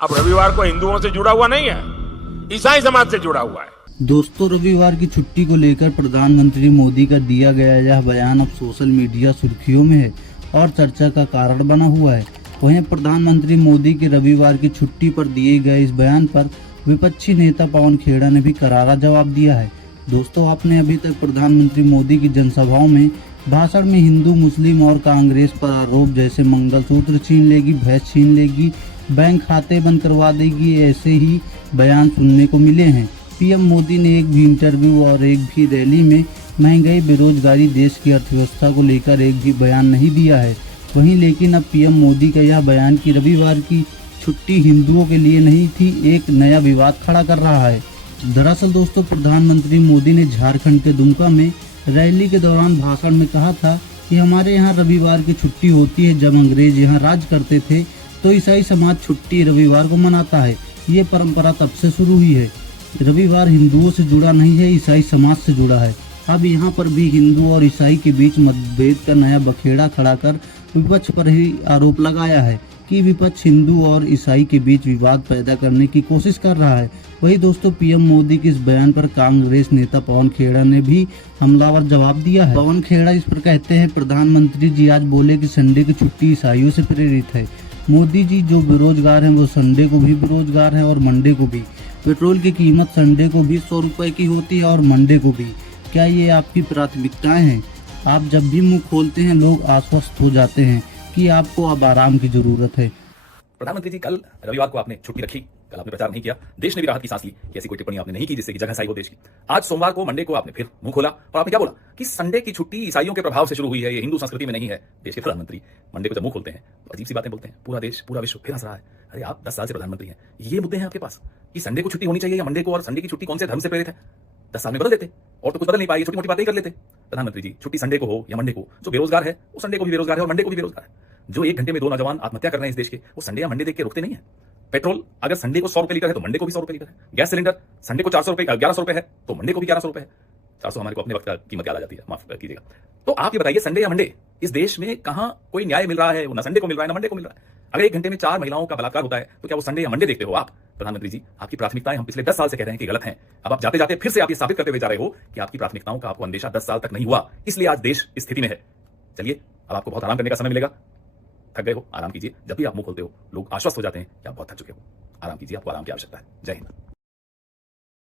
अब रविवार को हिंदुओं से जुड़ा हुआ नहीं है, ईसाई समाज से जुड़ा हुआ है। दोस्तों, रविवार की छुट्टी को लेकर प्रधानमंत्री मोदी का दिया गया यह बयान अब सोशल मीडिया सुर्खियों में है और चर्चा का कारण बना हुआ है। वहीं प्रधानमंत्री मोदी के रविवार की छुट्टी पर दिए गए इस बयान पर विपक्षी नेता पवन खेड़ा ने भी करारा जवाब दिया है। दोस्तों, आपने अभी तक प्रधानमंत्री मोदी की जनसभाओं में भाषण में हिंदू, मुस्लिम और कांग्रेस पर आरोप जैसे मंगलसूत्र छीन लेगी, भैंस छीन लेगी, बैंक खाते बंद करवा देगी, ऐसे ही बयान सुनने को मिले हैं। पीएम मोदी ने एक भी इंटरव्यू और एक भी रैली में महंगाई, बेरोजगारी, देश की अर्थव्यवस्था को लेकर एक भी बयान नहीं दिया है। वहीं लेकिन अब पीएम मोदी का यह बयान कि रविवार की छुट्टी हिंदुओं के लिए नहीं थी, एक नया विवाद खड़ा कर रहा है। दरअसल दोस्तों, प्रधानमंत्री मोदी ने झारखंड के दुमका में रैली के दौरान भाषण में कहा था कि हमारे यहाँ रविवार की छुट्टी होती है। जब अंग्रेज यहाँ राज करते थे तो ईसाई समाज छुट्टी रविवार को मनाता है। ये परंपरा तब से शुरू हुई है। रविवार हिंदुओं से जुड़ा नहीं है, ईसाई समाज से जुड़ा है। अब यहाँ पर भी हिंदू और ईसाई के बीच मतभेद का नया बखेड़ा खड़ा कर विपक्ष पर ही आरोप लगाया है कि विपक्ष हिंदू और ईसाई के बीच विवाद पैदा करने की कोशिश कर रहा है। वही दोस्तों, पीएम मोदी के इस बयान पर कांग्रेस नेता पवन खेड़ा ने भी हमलावर जवाब दिया है। पवन खेड़ा इस पर कहते हैं, प्रधानमंत्री जी आज बोले कि संडे की छुट्टी ईसाइयों से प्रेरित है। मोदी जी जो बेरोजगार हैं वो संडे को भी बेरोजगार हैं और मंडे को भी। पेट्रोल की कीमत संडे को भी 100 रुपए की होती है और मंडे को भी। क्या ये आपकी प्राथमिकताएं हैं? आप जब भी मुंह खोलते हैं लोग आश्वस्त हो जाते हैं कि आपको अब आराम की जरूरत है। प्रधानमंत्री जी, कल रविवार को आपने छुट्टी रखी, कल आपने प्रचार नहीं किया, देश ने भी राहत की सांस ली कि ऐसी कोई टिप्पणी आपने नहीं की जिससे कि जगह साई हो देश की। आज सोमवार को, मंडे को आपने फिर मुंह खोला और आपने क्या बोला कि संडे की छुट्टी ईसाइयों के प्रभाव से शुरू हुई है, ये हिंदू संस्कृति में नहीं है। देश के प्रधानमंत्री मंडे को जब मुंह खोलते हैं तो अजीब सी बातें बोलते हैं। पूरा देश, पूरा विश्व फिर हंस रहा है। अरे आप 10 साल से प्रधानमंत्री हैं, ये मुद्दे हैं आपके पास कि संडे को छुट्टी होनी चाहिए या मंडे को, और संडे की छुट्टी कौन से धर्म से प्रेरित है? 10 साल में बदल देते और तो कुछ बदल नहीं पाएगी, छोटी मोटी बातें ही कर लेते। प्रधानमंत्री जी, छुट्टी संडे को हो या मंडे को, जो बेरोजगार है वो संडे को भी बेरोजगार है और मंडे को भी बेरोजगार है। जो 1 घंटे में 2 नौजवान आत्महत्या कर रहे हैं इस देश के, वो संडे या मंडे देख के रुकते नहीं है। पेट्रोल अगर संडे को 100 रुपए लीटर है तो मंडे को भी 100 रुपए लीटर है। गैस सिलेंडर संडे को 400 रुपए 1100 रुपए है तो मंडे को भी 1100 रुपए है। 400 हमारे को अपने वक्त का कीमत याद आ जाती है, माफ कीजिएगा। तो आप ये बताइए, संडे या मंडे, इस देश में कहां कोई न्याय मिल रहा है? ना संडे को मिल रहा है ना मंडे को मिल रहा है। अगर 1 घंटे में 4 महिलाओं का बलात्कार होता है तो क्या वो संडे या मंडे देखते हो आप? प्रधानमंत्री जी, आपकी प्राथमिकताएं हम पिछले 10 साल से कह रहे हैं कि गलत हैं। अब आप जाते जाते फिर से आप ये साबित करते हुए जा रहे हो कि आपकी प्राथमिकताओं का आपको अंदेशा 10 साल तक नहीं हुआ, इसलिए आज देश इस स्थिति में है। चलिए, अब आपको बहुत आराम करने का समय मिलेगा। थक गए हो, आराम कीजिए। जब भी आप मुंह खोलते हो लोग आश्वस्त हो जाते हैं कि आप बहुत थक चुके हो। आराम कीजिए, आपको आराम की आवश्यकता है। जय हिंद।